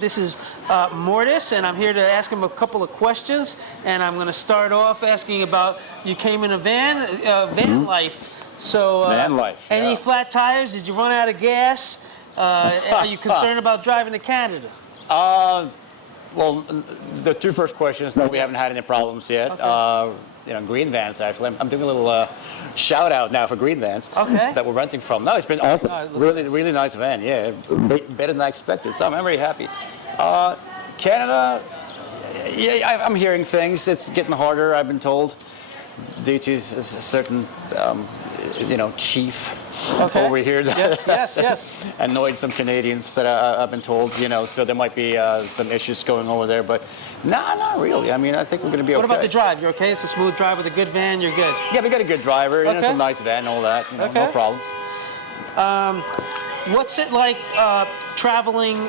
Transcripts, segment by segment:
This is Mortiis, and I'm here to ask him a couple of questions. And I'm going to start off asking about, you came in a van life. So, van life. Any flat tires? Did you run out of gas? Are you concerned about driving to Canada? Well, the two first questions, no, we haven't had any problems yet. Okay. Green vans, actually. I'm doing a little shout out now for green vans that we're renting from. No, it's been awesome. Really nice van, yeah. Better than I expected, so I'm very happy. Canada, yeah, I'm hearing things. It's getting harder, I've been told, due to a certain, chief over here that yes. annoyed some Canadians that I've been told, so there might be some issues going over there, but not really. I mean, I think we're going to be okay. What about the drive? You're okay? It's a smooth drive with a good van, you're good? Yeah, we got a good driver, it's a nice van, all that, no problems. What's it like traveling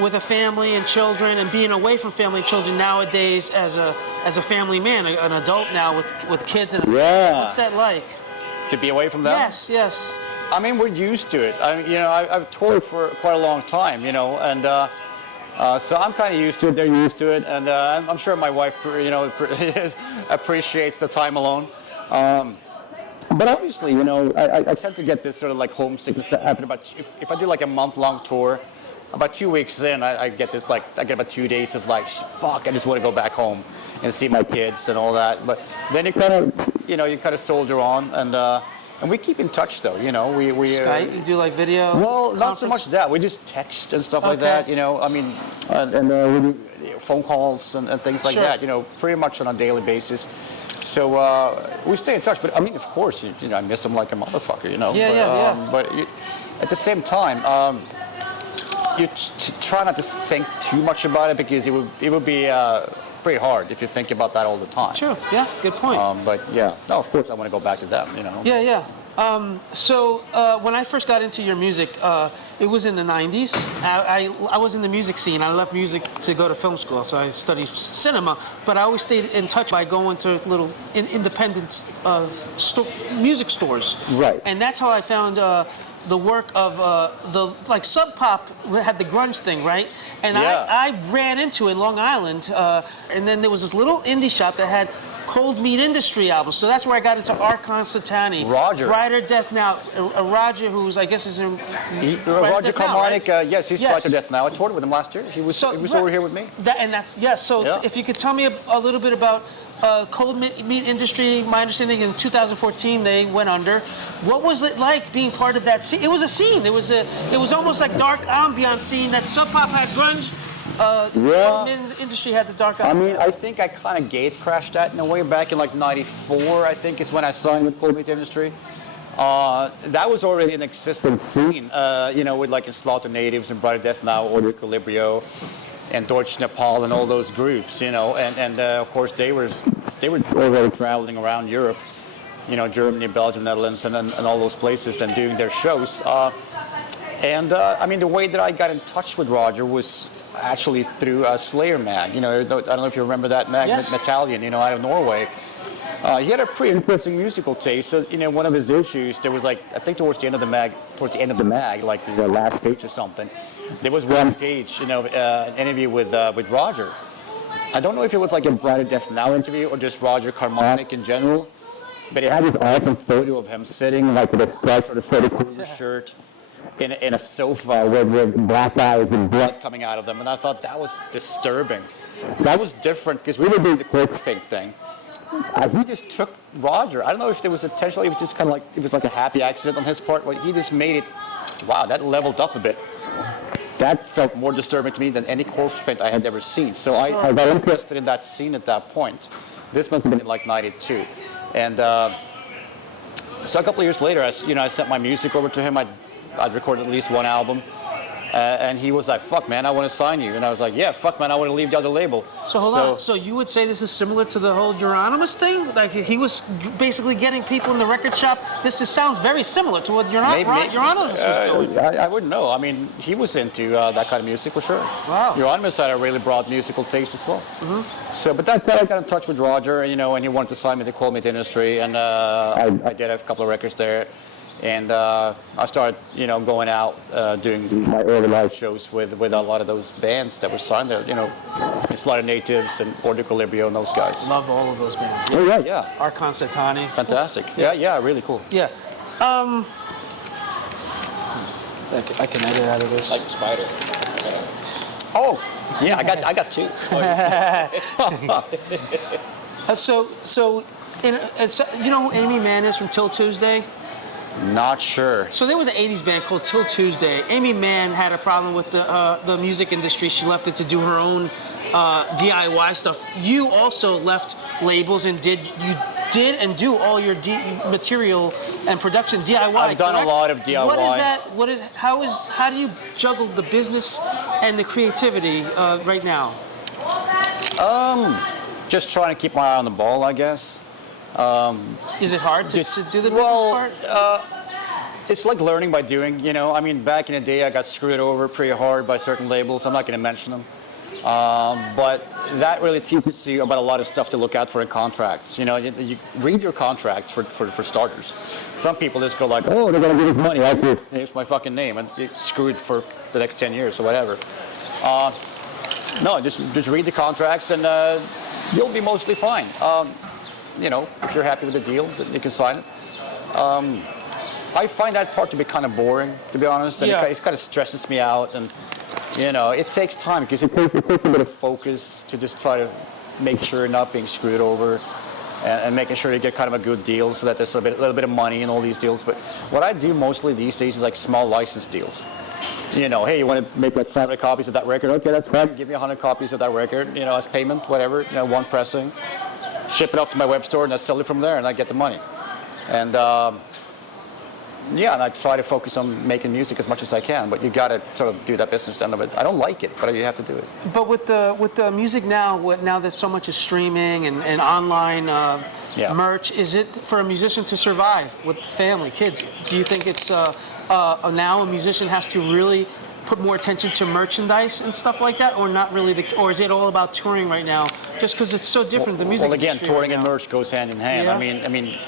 with a family and children and being away from family and children nowadays as a family man, an adult now with kids? What's that like? To be away from them? Yes. I mean, we're used to it. I've toured for quite a long time, and so I'm kind of used to it. They're used to it, and I'm sure my wife, appreciates the time alone. But obviously, I tend to get this sort of like homesickness after if I do like a month-long tour. About 2 weeks in, I get this I get about 2 days of like, fuck, I just want to go back home and see my kids and all that. But then you kind of soldier on, and we keep in touch though. We Skype. You do like video. Well, not so much that. We just text and stuff like that. I mean, and we do phone calls and things like that. Pretty much on a daily basis. So we stay in touch. But I mean, of course, I miss them like a motherfucker. Yeah. But at the same time. You try not to think too much about it because it would be pretty hard if you think about that all the time. Sure. Yeah. Good point. But yeah, no, of course I want to go back to them. Yeah. So when I first got into your music, it was in the '90s. I was in the music scene. I left music to go to film school, so I studied cinema. But I always stayed in touch by going to little independent music stores. Right. And that's how I found. The work of Sub Pop had the grunge thing, right? And I ran into in Long Island, and then there was this little indie shop that had Cold Meat Industry albums. So that's where I got into Archon Satani, Roger, Brighter Death Now, Roger, who's I guess is in Roger Carmonic. Right? Yes, he's Brighter Death Now. I toured with him last year. He was over here with me. If you could tell me a little bit about. Cold Meat Industry, my understanding in 2014 they went under. What was it like being part of that scene? It was a scene. It was almost like dark ambient scene that Sub Pop had grunge. Cold Meat Industry had the dark ambient. I mean, I think I kind of gate crashed that in a way back in like '94. I think is when I signed with Cold Meat Industry. That was already an existing scene. With like Slaughter Natives and Brighter Death Now, Order Equilibrio. And Deutsch Nepal and all those groups, and of course they were already traveling around Europe, Germany, Belgium, Netherlands, and all those places and doing their shows. I mean, the way that I got in touch with Roger was actually through Slayer mag. I don't know if you remember that mag, Metallion, out of Norway. He had a pretty interesting musical taste. So, one of his issues, there was I think towards the end of the mag, like the last page or something, there was one page, an interview with Roger. I don't know if it was like a Brighter Death Now interview or just Roger Carmonic in general, but he had this awesome photo of him sitting like with a striped sort of Freddy Krueger shirt in a sofa with black eyes and blood coming out of them, and I thought that was disturbing. That was different because we were doing the corpse paint thing. He just took Roger. I don't know if there was intentional, it was just kind of it was like a happy accident on his part, but he just made it, wow, that leveled up a bit. That felt more disturbing to me than any corpse paint I had ever seen. So I got interested in that scene at that point. This must have been in like '92. And so a couple of years later, I sent my music over to him. I'd recorded at least one album. And he was like, fuck, man, I want to sign you. And I was like, yeah, fuck, man, I want to leave the other label. So hold on. So you would say this is similar to the whole Euronymous thing? Like he was basically getting people in the record shop? This just sounds very similar to what Euronymous was doing. I wouldn't know. I mean, he was into that kind of music for sure. Wow. Euronymous had a really broad musical taste as well. Mm-hmm. So, but that's how I got in touch with Roger, and he wanted to sign me to Cold Meat Industry, and I did a couple of records there. And I started, going out doing my early live shows with a lot of those bands that were signed there. Slaughter Natives and Order Equilibrio and those guys. Love all of those bands. Oh yeah. Archon Satani. Fantastic. Yeah, really cool. Yeah. I can edit out of this. Like a spider. Oh, yeah, I got two. So you know who Amy Mann is from Till Tuesday? Not sure. So there was an 80s band called Till Tuesday. Amy Mann had a problem with the music industry. She left it to do her own DIY stuff. You also left labels and did do all your material and production DIY. I've done correct? a lot of DIY. What is that? How do you juggle the business and the creativity right now? Just trying to keep my eye on the ball, I guess. Is it hard to do the business part? It's like learning by doing, I mean, back in the day, I got screwed over pretty hard by certain labels. I'm not going to mention them. But that really teaches you about a lot of stuff to look out for in contracts. You read your contracts for starters. Some people just go like, oh, they're going to give us money. Here's my fucking name. And you're screwed for the next 10 years or whatever. No, just read the contracts and you'll be mostly fine. If you're happy with the deal, you can sign it. I find that part to be kind of boring, to be honest. And it kind of stresses me out. And, it takes time because it takes a bit of focus to just try to make sure you're not being screwed over and making sure you get kind of a good deal so that there's a little bit of money in all these deals. But what I do mostly these days is like small license deals. Hey, you want to make like 500 copies of that record? Okay, that's fine. Give me 100 copies of that record, as payment, whatever, one pressing. Ship it off to my web store and I sell it from there and I get the money. And and I try to focus on making music as much as I can, but you got to sort of do that business end of it. I don't like it, but you have to do it. But with the music now that so much is streaming and online merch, is it for a musician to survive with family, kids? Do you think it's now a musician has to really put more attention to merchandise and stuff like that, or not really? Or is it all about touring right now? Just because it's so different, the music. Well, again, industry touring right and now. merch goes hand in hand. Yeah. I mean,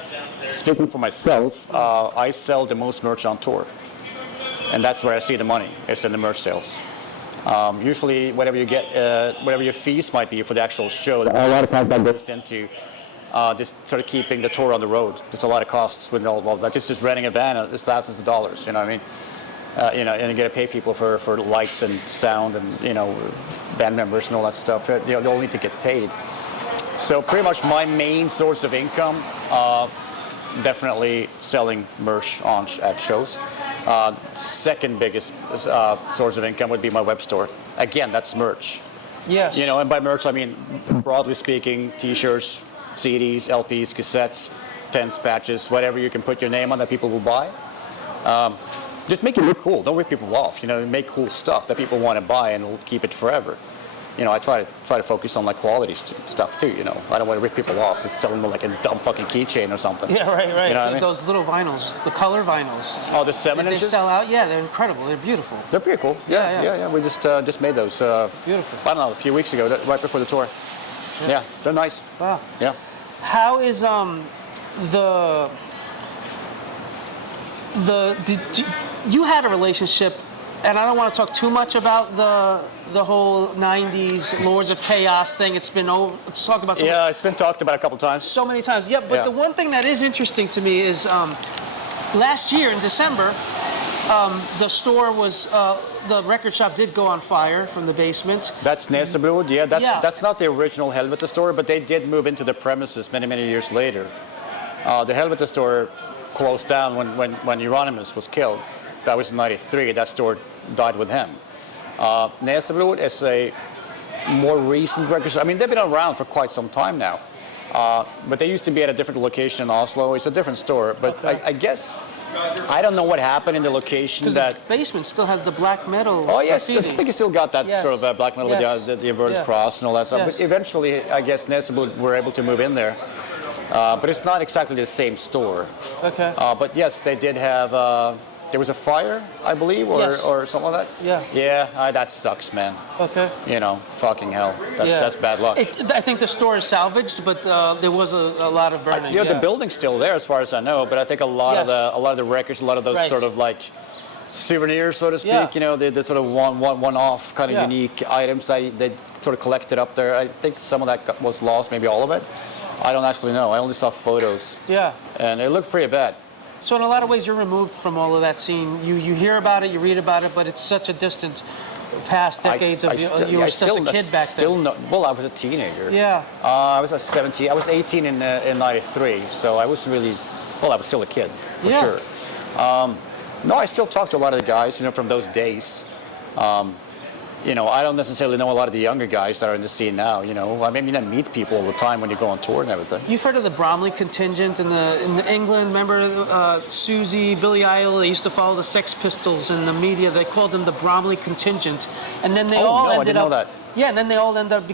speaking for myself, I sell the most merch on tour, and that's where I see the money. It's in the merch sales. Usually, whatever you get, whatever your fees might be for the actual show, a lot of times that goes into just sort of keeping the tour on the road. There's a lot of costs with all that. Just renting a van is thousands of dollars. You know what I mean? And you got to pay people for lights and sound and band members and all that stuff. They all need to get paid. So pretty much my main source of income, definitely selling merch at shows. Second biggest source of income would be my web store. Again, that's merch. Yes. And by merch I mean, broadly speaking, T-shirts, CDs, LPs, cassettes, pens, patches, whatever you can put your name on that people will buy. Just make it look cool. Don't rip people off. Make cool stuff that people want to buy and will keep it forever. I try to focus on like quality stuff too. I don't want to rip people off. Just sell them like a dumb fucking keychain or something. Yeah, right. You know what I mean? Those little vinyls, the color vinyls. Oh, the 7 They inches. sell out. Yeah, they're incredible. They're beautiful. They're pretty cool. Yeah. We just made those. Beautiful. I don't know, a few weeks ago, right before the tour. Yeah, they're nice. Wow. Yeah. How is you had a relationship, and I don't want to talk too much about the whole '90s Lords of Chaos thing. It's been over. Let's talk about something. Yeah, it's been talked about a couple times. So many times. Yeah, but the one thing that is interesting to me is last year in December, the store was the record shop did go on fire from the basement. That's Näsebrod. Yeah, that's not the original Helvete store, but they did move into the premises many years later. The Helvete store closed down when Euronymous was killed. That was in '93. That store died with him. Näsebrod is a more recent record store. I mean, they've been around for quite some time now. But they used to be at a different location in Oslo. It's a different store. But Okay. I guess, I don't know what happened in the location Because that... the basement still has the black metal. Oh, yes, I graffiti. think it still got that Yes. sort of black metal Yes. with the inverted Yeah. cross and all that stuff. Yes. But eventually, I guess Näsebrod were able to move in there. But it's not exactly the same store. Okay. But yes, they did have there was a fire, I believe, Yes. or something like that. Yeah. Yeah, that sucks, man. Okay. You know, fucking hell. That's bad luck. I think the store is salvaged, but there was a lot of burning. The building's still there, as far as I know. But I think a lot of the records, a lot of those Right. sort of like souvenirs, so to speak. Yeah. You know, the sort of one-off kind of unique items that they sort of collected up there. I think some of that was lost, maybe all of it. I don't actually know. I only saw photos. Yeah. And it looked pretty bad. So in a lot of ways, you're removed from all of that scene. You hear about it, you read about it, but it's such a distant past decades of you were just a kid back then. Well, I was a teenager. Yeah. I was 17. I was 18 in '93, so I was really, well, I was still a kid for sure. No, I still talk to a lot of the guys, you know, from those days. You know, I don't necessarily know a lot of the younger guys that are in the scene now. You know, I mean, I meet people all the time when you go on tour and everything. You've heard of the Bromley contingent in England? Remember Susie, Billy Idol? They used to follow the Sex Pistols in the media. They called them the Bromley contingent, and then they all ended up. Know that. Yeah, and then they all ended up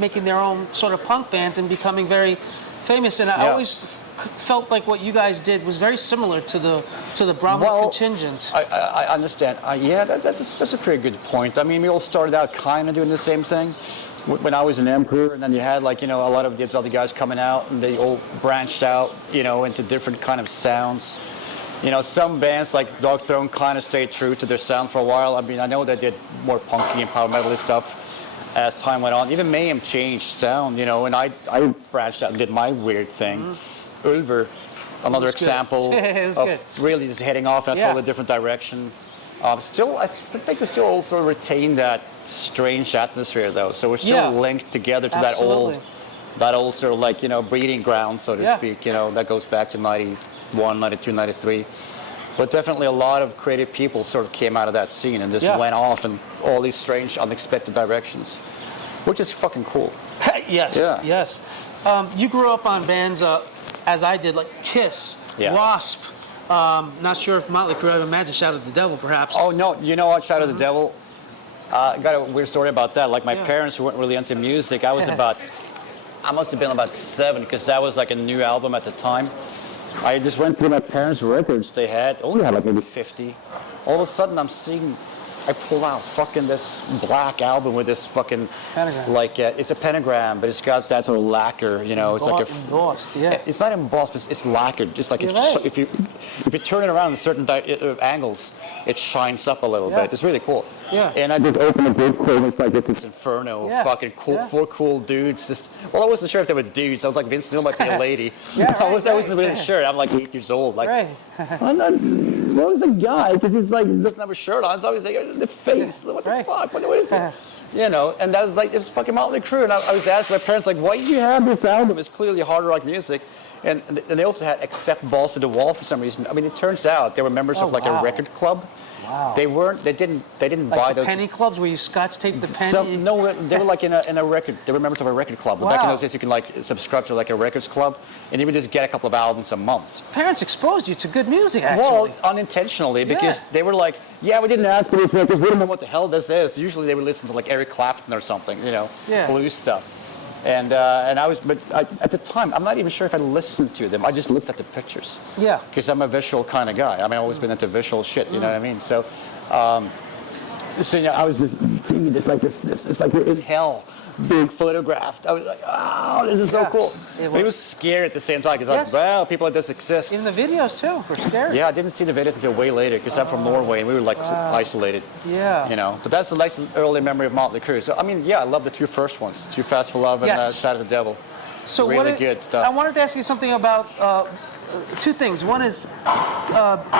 making their own sort of punk bands and becoming very famous. And I always felt like what you guys did was very similar to the Bromley contingent. I understand. That's a pretty good point. I mean, we all started out kind of doing the same thing when I was an Emperor, and then you had like, you know, a lot of these other guys coming out, and they all branched out, you know, into different kind of sounds. You know, some bands like Dog Throne kind of stayed true to their sound for a while. I mean, I know they did more punky and power metal stuff as time went on. Even Mayhem changed sound, you know, and I branched out and did my weird thing. Ulver, another example of really just heading off in a totally different direction. Still, I think we still also retain that strange atmosphere, though. So we're still linked together to that old sort of like, you know, breeding ground, so to speak. You know, that goes back to 91, 92, 93. But definitely a lot of creative people sort of came out of that scene and just went off in all these strange, unexpected directions, which is fucking cool. Yes. You grew up on bands, as I did, like Kiss, Wasp. Not sure if Motley Crue, I imagine Shout at the Devil, perhaps. Oh, no, you know what, Shout at the Devil? Got a weird story about that. Like, my parents who weren't really into music, I must have been about 7, because that was like a new album at the time. I just went through my parents' records. They only had like maybe 50. All of a sudden, I pull out fucking this black album with this fucking pentagram. Like it's a pentagram, but it's got that sort of lacquer, you know. It's like embossed, It's not embossed, but it's lacquered. Just like if you turn it around in certain angles, it shines up a little bit. It's really cool. Yeah. And I just opened a big cool. It's like this inferno of fucking cool, 4 cool dudes. Well, I wasn't sure if they were dudes. I was like, Vince Neil might be a lady. I wasn't really sure. I'm like 8 years old. Like, I'm not. Well, it's a guy because he's like doesn't have a shirt on. So I was like, in the face. What the fuck? What is this? You know, and that was like, it was fucking Motley Crue. And I was asking my parents, like, why do you have this album? It's clearly hard rock music. And they also had Accept Balls to the Wall for some reason. I mean, it turns out they were members of like a record club. Wow. They didn't like buy the those penny clubs where you scotch tape the penny. No, they were like in a record. They were members of a record club. But back in those days, you can like subscribe to like a records club, and you would just get a couple of albums a month. Parents exposed you to good music, actually. Well, unintentionally, because they were like, we didn't ask for these records. We don't know what the hell this is. Usually, they would listen to like Eric Clapton or something, you know, blues stuff. And at the time, I'm not even sure if I listened to them. I just looked at the pictures. Yeah. Because I'm a visual kind of guy. I mean, I've always been into visual shit. You know what I mean? So, I was just thinking, it's like we're in hell being photographed. I was like, oh, this is so cool. It was scary at the same time because I was like, wow, people like this exist. In the videos too, we're scary. Yeah, I didn't see the videos until way later because I'm from Norway and we were like isolated. Yeah. You know, but that's a nice early memory of Motley Crue. So I mean, I love the 2 first ones, Too Fast for Love and Shout at the Devil. So really good stuff. I wanted to ask you something about 2 things. One is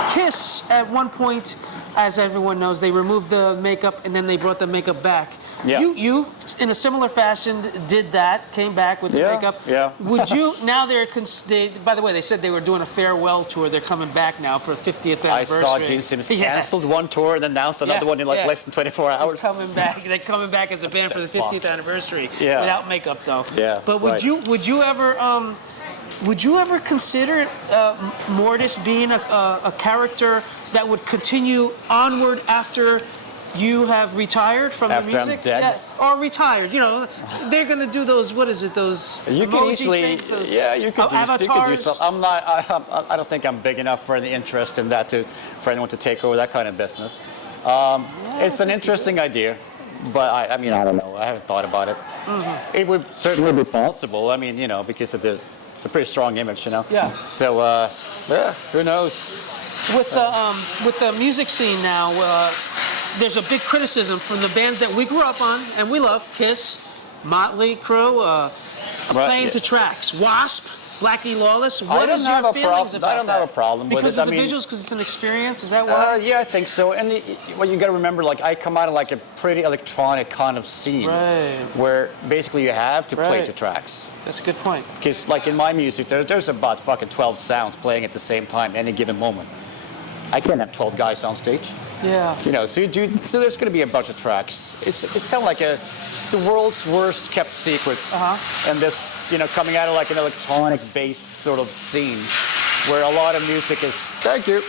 Kiss at one point, as everyone knows, they removed the makeup and then they brought the makeup back. Yeah. You, in a similar fashion, did that, came back with the makeup. Yeah. Would you, now by the way, they said they were doing a farewell tour. They're coming back now for a 50th anniversary. I saw Gene Simmons canceled one tour and announced another one in like less than 24 hours. It's coming back. They're coming back as a band for the 50th anniversary. Yeah. Without makeup, though. Yeah. But would you ever consider Mortiis being a character that would continue onward after you have retired from After the I'm music? dead? Yeah, or retired. You know, they're gonna do those. What is it? Those You can emoji easily, things, those you could do avatars. something. I don't think I'm big enough for any interest in that for anyone to take over that kind of business. It's an interesting idea, but I mean, I don't know. I haven't thought about it. Mm-hmm. It would certainly be possible. I mean, you know, because of it's a pretty strong image, you know. Yeah. So, yeah, who knows? With the music scene now, there's a big criticism from the bands that we grew up on and we love: Kiss, Motley Crue, playing to tracks, Wasp, Blackie Lawless. What is your feelings about that? I don't have a problem with it. Because of the visuals, because it's an experience. Is that why? Yeah, I think so. And what you got to remember, like, I come out of like a pretty electronic kind of scene, where basically you have to play to tracks. That's a good point. Because like in my music, there's about fucking 12 sounds playing at the same time, any given moment. I can't have 12 guys on stage. Yeah. You know, so there's going to be a bunch of tracks. It's kind of like the world's worst kept secret. And this, you know, coming out of like an electronic-based sort of scene, where a lot of music is. Thank you.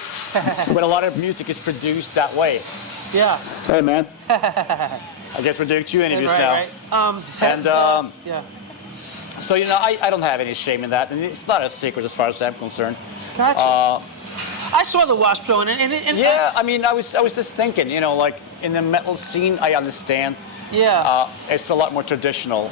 But a lot of music is produced that way. Yeah. Hey, man. I guess we're doing 2 interviews now. Right. Yeah. So, you know, I don't have any shame in that, and it's not a secret as far as I'm concerned. Gotcha. I saw the Wasp show, and yeah, I mean, I was just thinking, you know, like in the metal scene, I understand. Yeah. It's a lot more traditional,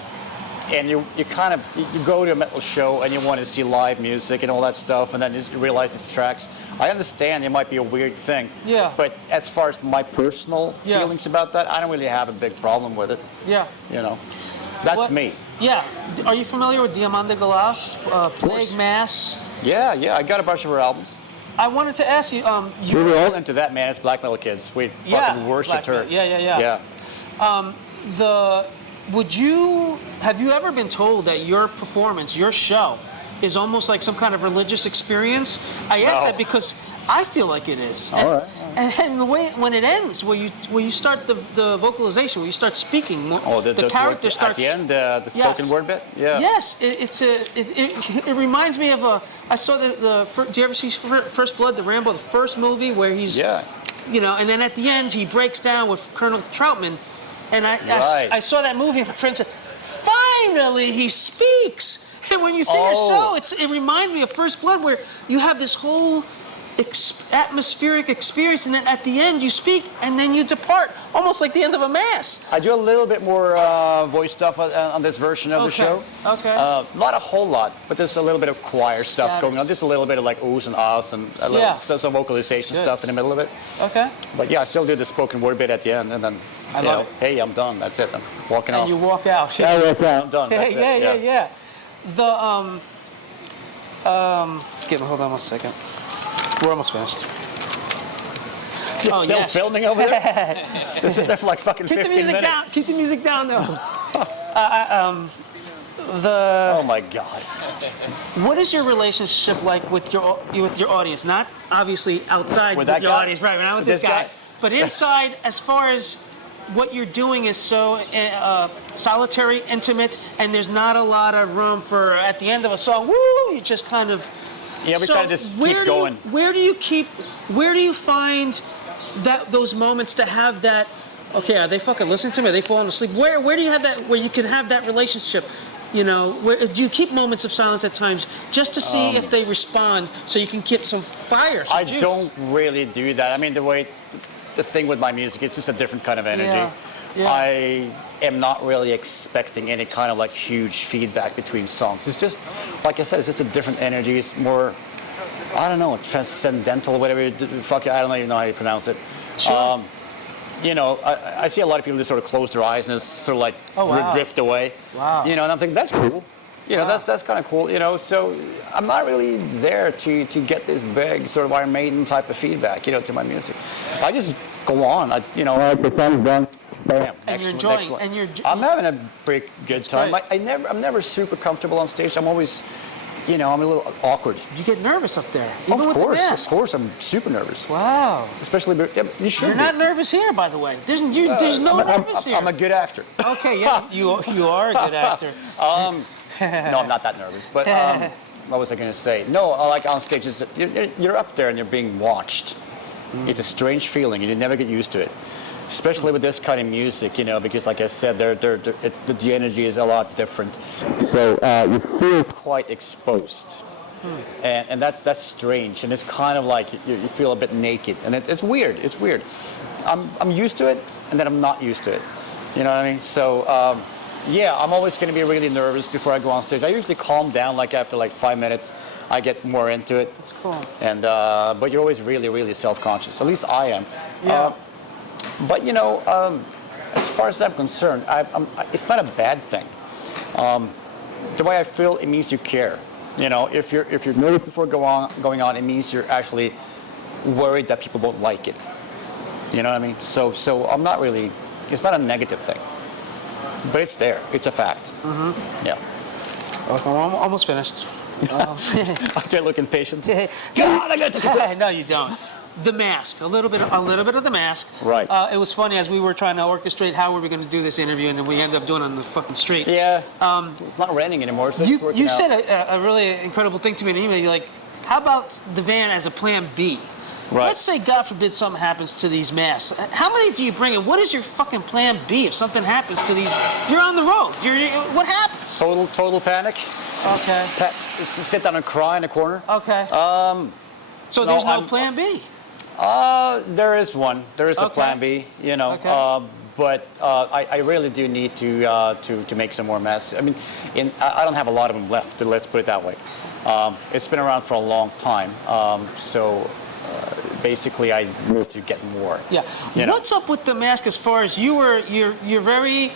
and you kind of you go to a metal show and you want to see live music and all that stuff, and then you realize it's tracks. I understand it might be a weird thing. Yeah. But as far as my personal feelings about that, I don't really have a big problem with it. Yeah. You know, that's me. Yeah. Are you familiar with Diamante Galas, Plague Mass? Yeah, I got a bunch of her albums. I wanted to ask you. We were all into that, man. It's black metal kids. We fucking worshipped her. Yeah. Have you ever been told that your performance, your show, is almost like some kind of religious experience? I ask that because I feel like it is. All right. And the way when it ends, where you start the vocalization, where you start speaking, the character starts at the end, the spoken word bit. Yeah. Yes, it reminds me of I saw do you ever see First Blood, the Rambo, the first movie where he's you know, and then at the end he breaks down with Colonel Troutman, and I saw that movie and my friend said, finally he speaks. And when you see your show, it reminds me of First Blood, where you have this whole atmospheric experience, and then at the end you speak, and then you depart, almost like the end of a mass. I do a little bit more voice stuff on this version of the show. Okay. Not a whole lot, but there's a little bit of choir stuff going on. There's a little bit of like oohs and ahs and a little, some vocalization stuff in the middle of it. Okay. But yeah, I still do the spoken word bit at the end, and then hey, I'm done. That's it. I'm walking off. And you walk out. Yeah, I walk out. I'm done. Yeah. Hold on 1 second. We're almost finished. You're still filming over there? It's sitting there for like fucking 15 minutes. Keep the music down, though. Oh my God. What is your relationship like with your audience? Not obviously outside with your audience, right? Not with this guy. But inside, as far as what you're doing is so solitary, intimate, and there's not a lot of room for at the end of a song. Woo! You just kind of. Yeah, we kind of just keep going. Where do you find those moments to have that? Okay, are they fucking listening to me? Are they falling asleep? Where do you have that? Where you can have that relationship? You know, where do you keep moments of silence at times just to see if they respond, so you can get some fire? I don't really do that. I mean, the thing with my music, it's just a different kind of energy. Yeah. I am not really expecting any kind of like huge feedback between songs. It's just, like I said, it's just a different energy. It's more, I don't know, transcendental, whatever. I don't even know how you pronounce it. Sure. You know, I see a lot of people just sort of close their eyes and just sort of like drift away. Wow. You know, and I'm thinking that's cool. You know, that's kind of cool. You know, so I'm not really there to get this big sort of Iron Maiden type of feedback, you know, to my music. I just go on. The song's done. Bam, next one. I'm having a pretty good time. I'm never super comfortable on stage. I'm always, you know, I'm a little awkward. You get nervous up there, even with the mask. Of course, I'm super nervous. Wow. Especially, you should. You're not nervous here, by the way. There's no nervous here. I'm a good actor. Okay, yeah, you are a good actor. No, I'm not that nervous. But what was I going to say? No, like on stage, you're up there and you're being watched. It's a strange feeling, and you never get used to it. especially with this kind of music, because like I said, the energy is a lot different. So you feel quite exposed. And that's strange, and it's kind of like you feel a bit naked, and it's weird. It's weird. I'm used to it, and then I'm not used to it. You know what I mean? So yeah, I'm always going to be really nervous before I go on stage. I usually calm down like after like 5 minutes. I get more into it. That's cool. And but you're always really, really self-conscious. At least I am. Yeah. But as far as I'm concerned, it's not a bad thing. The way I feel, it means you care. If you're nervous before going on, it means you're actually worried that people won't like it. You know what I mean? So I'm not really. It's not a negative thing, but it's there. It's a fact. Mm-hmm. Yeah. Okay, I'm almost finished. They're looking patient. God, I got to take this. No, you don't. The mask, a little bit of the mask. Right. It was funny as we were trying to orchestrate how we were going to do this interview, and then we ended up doing it on the fucking street. Yeah. It's not raining anymore, so it's working you out. said a really incredible thing to me in an email. You're like, how about the van as a plan B? Right. Let's say, God forbid, something happens to these masks. How many do you bring in? What is your fucking plan B if something happens to these? You're on the road. What happens? Total panic. Okay. Sit down and cry in a corner. Okay. So there's no plan B. There is one. There is a plan B. Okay. But I really do need to make some more masks. I mean, I don't have a lot of them left. Let's put it that way. It's been around for a long time. So basically, I need to get more. Yeah. What's up with the mask as far as you're very.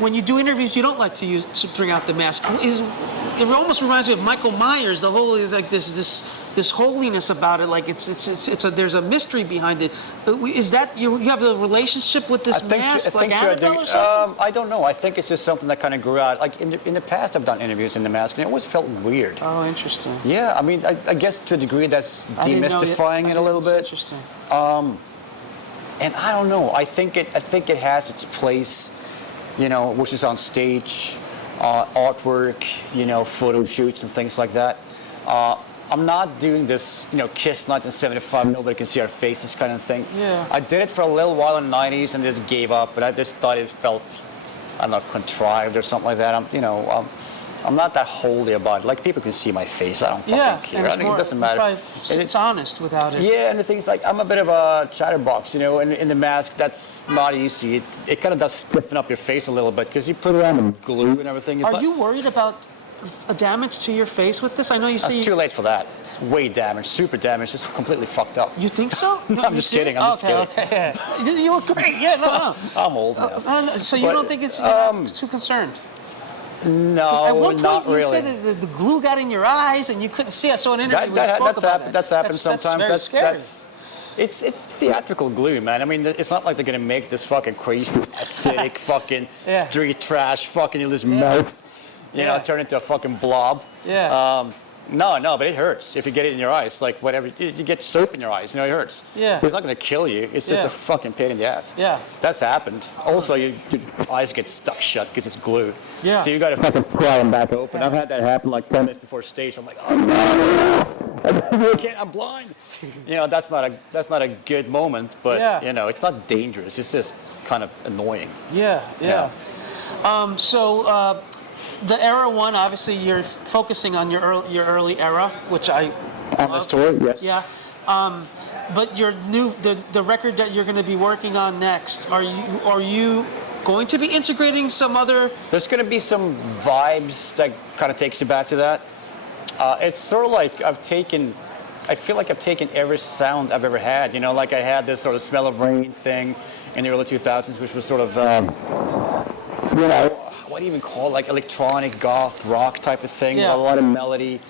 When you do interviews, you don't like to bring out the mask. It almost reminds me of Michael Myers. The whole like this holiness about it. Like there's a mystery behind it. Is that you have a relationship with this mask, like Annabelle or something? I don't know. I think it's just something that kind of grew out. Like in the past, I've done interviews in the mask, and it always felt weird. Oh, interesting. Yeah, I mean, I guess to a degree that's demystifying it a little bit. Interesting. And I don't know. I think it has its place. Which is on stage, artwork, photo shoots and things like that. I'm not doing this, Kiss 1975, nobody can see our faces kind of thing. Yeah. I did it for a little while in the 90s and just gave up, but I just thought it felt, I don't know, contrived or something like that. I'm not that holy about it. Like, people can see my face. I don't fucking care. I think it doesn't matter. It's honest without it. Yeah, and the thing is, like, I'm a bit of a chatterbox, in the mask, that's not easy. It kind of does stiffen up your face a little bit because you put it on and glue and everything. Are you worried about a damage to your face with this? I know you say... It's too late for that. It's way damaged, super damaged. It's completely fucked up. You think so? No, I'm just kidding. I'm just kidding. Okay. You look great. Yeah, no. I'm old now. So you don't think it's too concerned? No, at one point not you really. said that the glue got in your eyes and you couldn't see. I saw an interview where you spoke about it. That's happened sometimes. That's very scary. It's theatrical glue, man. I mean, it's not like they're gonna make this fucking crazy acidic fucking street trash fucking you just melt, turn into a fucking blob. Yeah. No, but it hurts if you get it in your eyes. Like whatever, you get soap in your eyes, it hurts. Yeah. It's not gonna kill you. It's just a fucking pain in the ass. Yeah. That's happened. Also, your eyes get stuck shut because it's glue. Yeah. So you gotta fucking pry them back open. I've had that happen like 10 minutes before stage. I'm like, oh no, I'm blind. That's not a good moment, but it's not dangerous. It's just kind of annoying. Yeah. The era one, obviously, you're focusing on your early era, which I on this tour, yes. Yeah. But your the record that you're going to be working on next, are you going to be integrating some other? There's going to be some vibes that kind of takes you back to that. It's sort of like I feel like I've taken every sound I've ever had. Like I had this sort of Smell of Rain thing in the early 2000s, which was sort of, what do you even call it? Like electronic goth rock type of thing, with a lot of melody,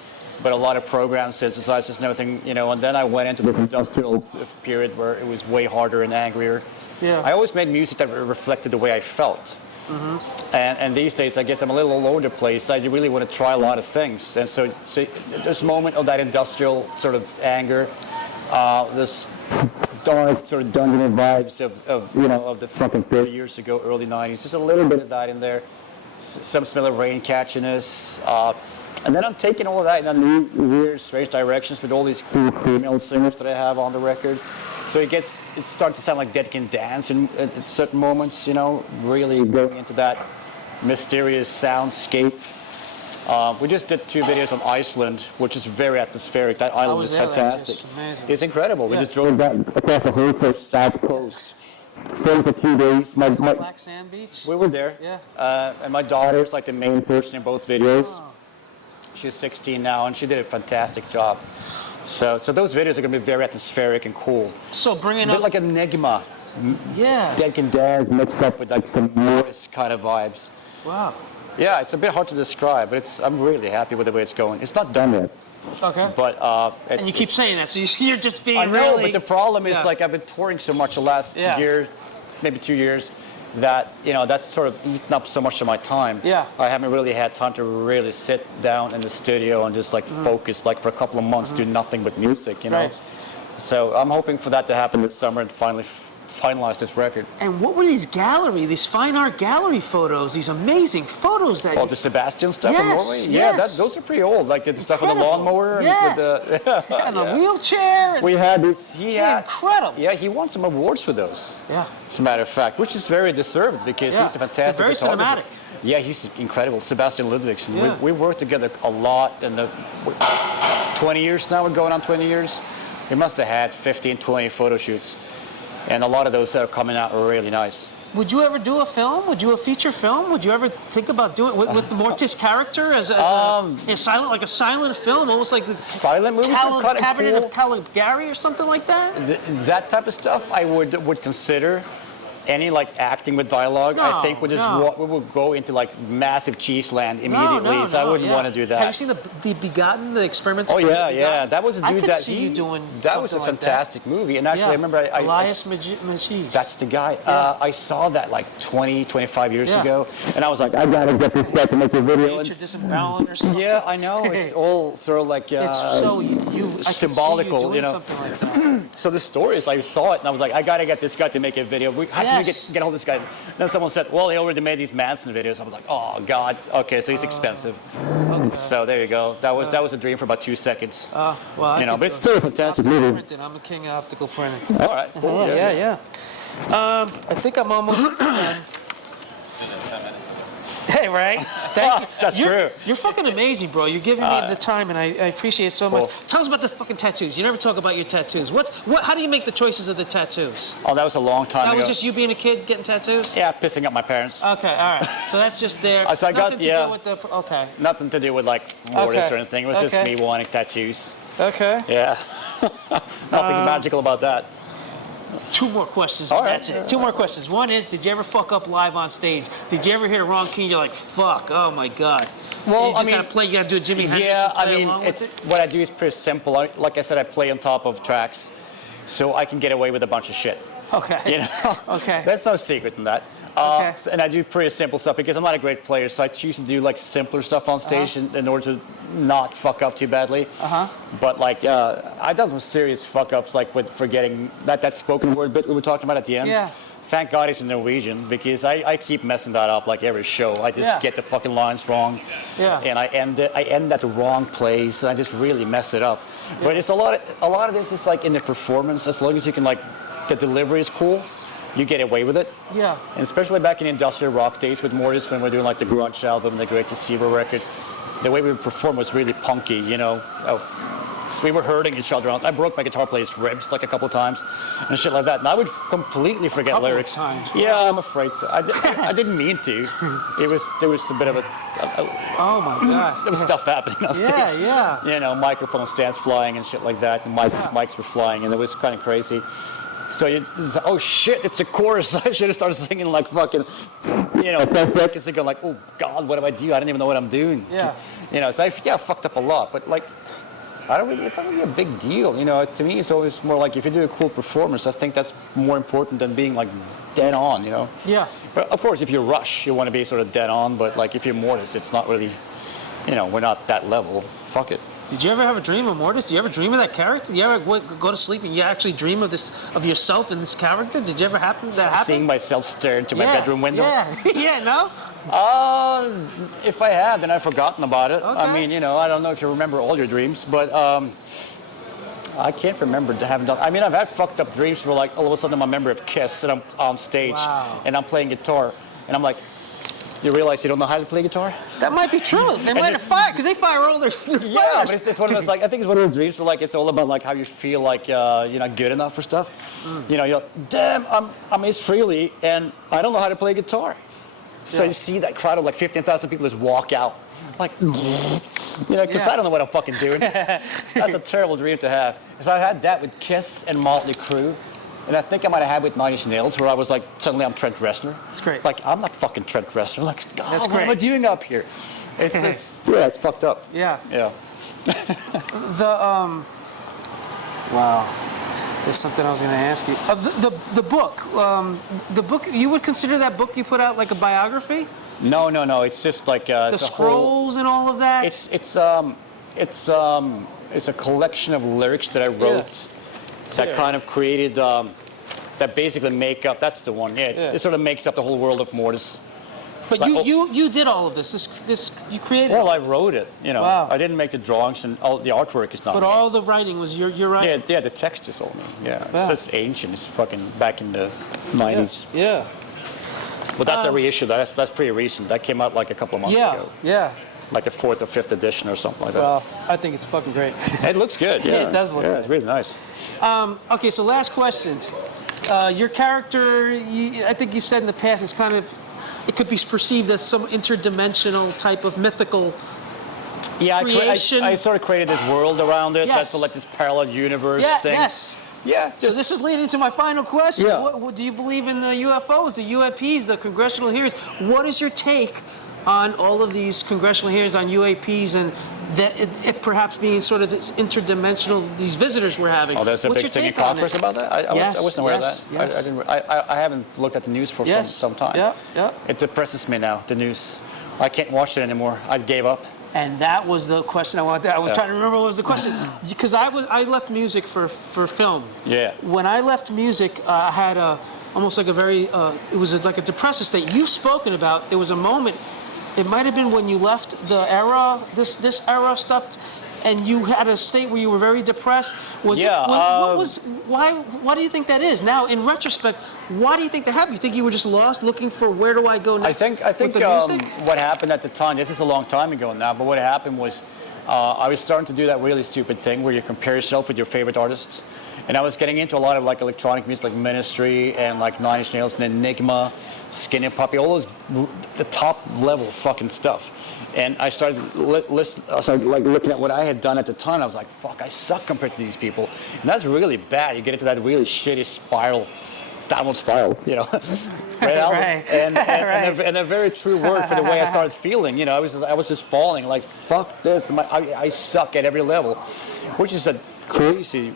but a lot of programmed synthesizers and everything, and then I went into the industrial period where it was way harder and angrier. Yeah. I always made music that reflected the way I felt. Mm-hmm. And these days, I guess I'm a little all over the place. I really want to try a lot of things. And so this moment of that industrial sort of anger, this dark sort of dungeon vibes of the fucking 30 years ago, early 90s. There's a little bit of that in there. Some Smell of Rain catchiness. And then I'm taking all of that in a new, weird, strange directions with all these cool female singers that I have on the record. So it's starting to sound like Dead Can Dance at certain moments, you know, really going into that mysterious soundscape. We just did 2 videos on Iceland, which is very atmospheric. That island is fantastic. It's incredible. We just drove back across the whole south coast. Filmed for 2 days. Black Sand Beach? We were there. Yeah. And my daughter's like the main person in both videos. Oh. She's 16 now, and she did a fantastic job. So those videos are going to be very atmospheric and cool. So bringing a bit up... like an enigma. Yeah. Dead Can Dance mixed up with like some Mortiis kind of vibes. Wow. Yeah, it's a bit hard to describe, but I'm really happy with the way it's going. It's not done yet. Okay. But and you keep saying that, so you're just being I know, really... but the problem is like I've been touring so much the last year, maybe 2 years, that that's sort of eaten up so much of my time. Yeah. I haven't really had time to really sit down in the studio and just like focus like for a couple of months, do nothing but music, you know. Right. So I'm hoping for that to happen this summer and finally finalize this record. And what were these fine art gallery photos, these amazing photos that the Sebastian stuff in Norway? Yes. Those are pretty old. Like the stuff on the lawnmower and the wheelchair. And we had this. Incredible. Yeah, he won some awards for those. Yeah. As a matter of fact, which is very deserved because he's a fantastic very photographer. cinematic. Yeah, he's incredible. Sebastian Ludvigsen. Yeah. We worked together a lot in the 20 years now. We're going on 20 years. We must have had 15, 20 photo shoots. And a lot of those that are coming out are really nice. Would you ever do a film? Would you a feature film? Would you ever think about doing it with the Mortiis character as a silent film, almost like the silent movies? Cabinet of Caligari or something like that? That type of stuff I would consider. Any like acting with dialogue, I think we would go into like massive cheese land immediately. So I wouldn't want to do that. Have you seen the Begotten, the experimental? Oh yeah. That was a dude that you doing. That was a fantastic movie, and actually I remember Elias Majiz. That's the guy. I saw that like 20, 25 years ago, and I was like, I gotta get this guy to make a video. Nature Disemboweled or something. Yeah, I know. It's all sort of like it's so symbolical, you know. Something like that. So the story is, I saw it and I was like, I gotta get this guy to make a video. How can we get hold of this guy? And then someone said, well, he already made these Manson videos. I was like, oh God, okay, so he's expensive. Okay. So there you go. That was a dream for about 2 seconds. Well, but it's still a fantastic movie. I'm a king of optical printing. All right. Cool. Yeah. I think I'm almost done. Hey, Ray. Thank you. That's true. You're fucking amazing, bro. You're giving me the time, and I appreciate it so much. Tell us about the fucking tattoos. You never talk about your tattoos. How do you make the choices of the tattoos? Oh, that was a long time ago. That was just you being a kid getting tattoos? Yeah, pissing up my parents. Okay, all right. So that's just there. So Nothing to do with the... Okay. Nothing to do with, like, Mortiis or anything. It was just me wanting tattoos. Okay. Yeah. Nothing's magical about that. 2 more questions. All right. That's it. 2 more questions. One is, did you ever fuck up live on stage? Did you ever hit a wrong key and you're like, fuck, oh my God. Well, you just gotta play, you gotta do a Jimi Hendrix. Yeah, I mean, what I do is pretty simple. Like I said, I play on top of tracks, so I can get away with a bunch of shit. Okay. You know? Okay. There's no secret in that. And I do pretty simple stuff because I'm not a great player, so I choose to do like simpler stuff on stage in order to not fuck up too badly. But like, I've done some serious fuck ups, like with forgetting that spoken word bit we were talking about at the end. Yeah. Thank God it's in Norwegian because I keep messing that up like every show. I just get the fucking lines wrong. Yeah. And I end at the wrong place. And I just really mess it up. Yeah. But it's a lot of this is like in the performance. As long as you can like, the delivery is cool, you get away with it. Yeah. And especially back in industrial rock days with Mortiis when we're doing like the grunge album, the Great Deceiver record, the way we would perform was really punky, you know. So we were hurting each other. I broke my guitar player's ribs like a couple of times and shit like that. And I would completely forget lyrics. Times. Yeah, I'm afraid so. I didn't mean to. There was a bit of a oh my God. There was stuff happening on stage. Yeah. You know, microphone stands flying and shit like that. And mics were flying and it was kind of crazy. So oh shit, it's a chorus. I should have started singing like fucking, 10 seconds ago, like, oh God, what do? I don't even know what I'm doing. Yeah. So I fucked up a lot, but like, it's not really a big deal. To me, it's always more like if you do a cool performance, I think that's more important than being like dead on, Yeah. But of course, if you Rush, you want to be sort of dead on, but like if you're Mortiis, it's not really, we're not that level. Fuck it. Did you ever have a dream of Mortiis? Did you ever dream of that character? Did you ever go to sleep and you actually dream of yourself in this character? Did you ever happen? Seeing myself stare into my bedroom window? Yeah, no? If I have, then I've forgotten about it. Okay. I mean, I don't know if you remember all your dreams, but I can't remember to having done. I mean, I've had fucked up dreams where like all of a sudden I'm a member of Kiss and I'm on stage and I'm playing guitar and I'm like, you realize you don't know how to play guitar? That might be true. They might have fired because they fire all their Yeah, but it's one of those like I think it's one of those dreams where like it's all about like how you feel like you're not good enough for stuff. You know, you're like, damn, I'm Ace Frehley and I don't know how to play guitar. So you see that crowd of like 15,000 people just walk out, like, you know, because I don't know what I'm fucking doing. That's a terrible dream to have. So I had that with Kiss and Motley Crue. And I think I might have had with 9 Inch Nails, where I was like, suddenly I'm Trent Reznor. That's great. Like, I'm not fucking Trent Reznor. Like, God, That's what great. am I doing up here? It's just, yeah, it's fucked up. Yeah. Yeah. Wow. There's something I was going to ask you. The book, you would consider that book you put out like a biography? No. It's just like the scrolls and all of that. It's a collection of lyrics that I wrote that kind of created that basically make up. That's the one. Yeah, it sort of makes up the whole world of Mortiis. But you did all of this. This you created. Well, I wrote it. You know, Wow. I didn't make the drawings and all the artwork is not. But me. all the writing was your writing. Yeah, the text is all me. Yeah, it's ancient. It's fucking back in the 90s. Yeah. But that's a reissue. That's pretty recent. That came out like a couple of months ago. Yeah. Like the 4th or 5th edition or something like that. Well, I think it's fucking great. It looks good. Yeah, It does look good. It's really nice. Okay, so last question. Your character, I think you've said in the past, it's kind of, it could be perceived as some interdimensional type of mythical creation. I sort of created this world around it. Yes. That's like this parallel universe thing. Yes. Yeah. So this is leading to my final question. Yeah. What, do you believe in the UFOs, the UAPs, the congressional hearings? What is your take on all of these congressional hearings on UAPs and that it perhaps being sort of this interdimensional, these visitors we're having? Oh, there's a What's big your thing in take on Congress it? about that? I wasn't aware of that. Yes. I haven't looked at the news for some time. Yeah. It depresses me now, the news. I can't watch it anymore. I gave up. And that was the question I wanted. I was trying to remember what was the question because I left music for film. Yeah. When I left music, I had almost like a very it was like a depressive state. You've spoken about there was a moment. It might have been when you left the era, this era stuff, and you had a state where you were very depressed. What do you think that is? Now, in retrospect, why do you think that happened? You think you were just lost, looking for where do I go next? I think what happened at the time. This is a long time ago now, but what happened was I was starting to do that really stupid thing where you compare yourself with your favorite artists. And I was getting into a lot of like electronic music, like Ministry and like 9 Inch Nails and Enigma, Skinny Puppy, all those the top level fucking stuff. And I started looking at what I had done at the time. I was like, fuck, I suck compared to these people. And that's really bad. You get into that really shitty spiral, downward spiral, you know. Right. And a very true word for the way I started feeling. You know, I was just falling like, fuck this. I suck at every level, which is a crazy,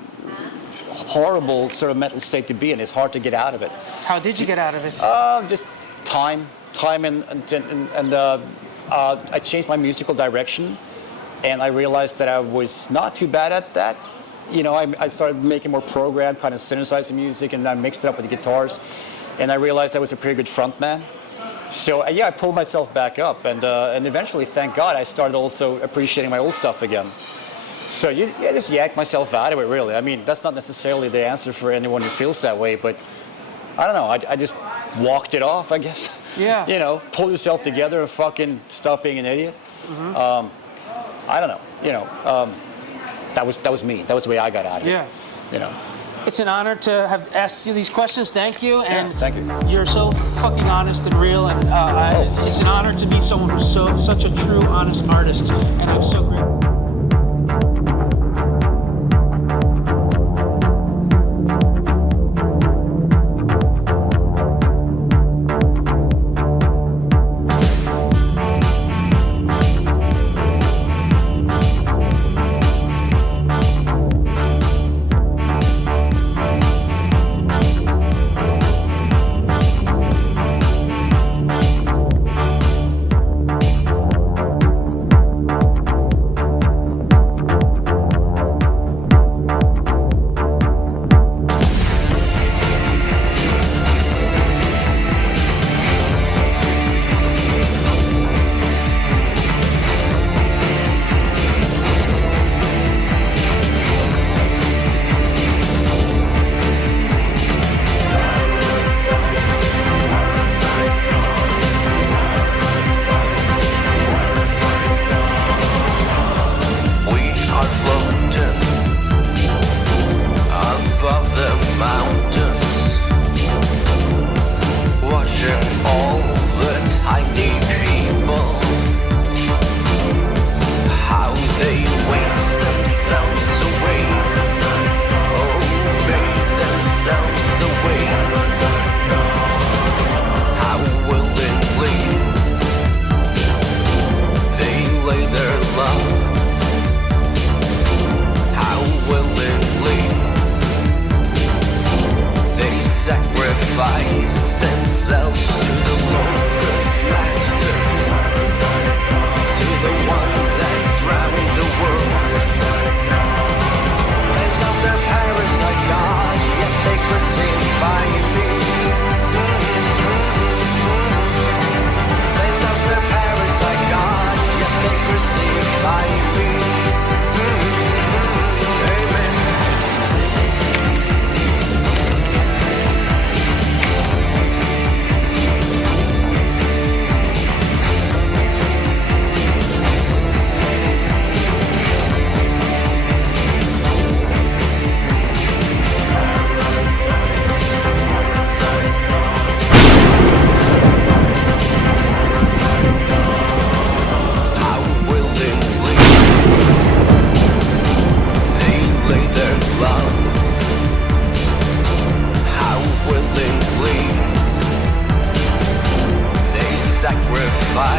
horrible sort of mental state to be in. It's hard to get out of it. How did you get out of it? Just time and I changed my musical direction, and I realized that I was not too bad at that. You know, I started making more programmed kind of synthesizer music, and I mixed it up with the guitars, and I realized I was a pretty good frontman. So I pulled myself back up, and eventually, thank God, I started also appreciating my old stuff again. So just yanked myself out of it, really. I mean, that's not necessarily the answer for anyone who feels that way, but I don't know. I just walked it off, I guess. Yeah. You know, pull yourself together and fucking stop being an idiot. Mm-hmm. I don't know. You know, that was me. That was the way I got out of it. Yeah. You know. It's an honor to have asked you these questions. Thank you. And thank you. You're so fucking honest and real, and it's an honor to meet someone who's such a true, honest artist. And I'm so grateful.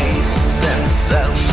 waste themselves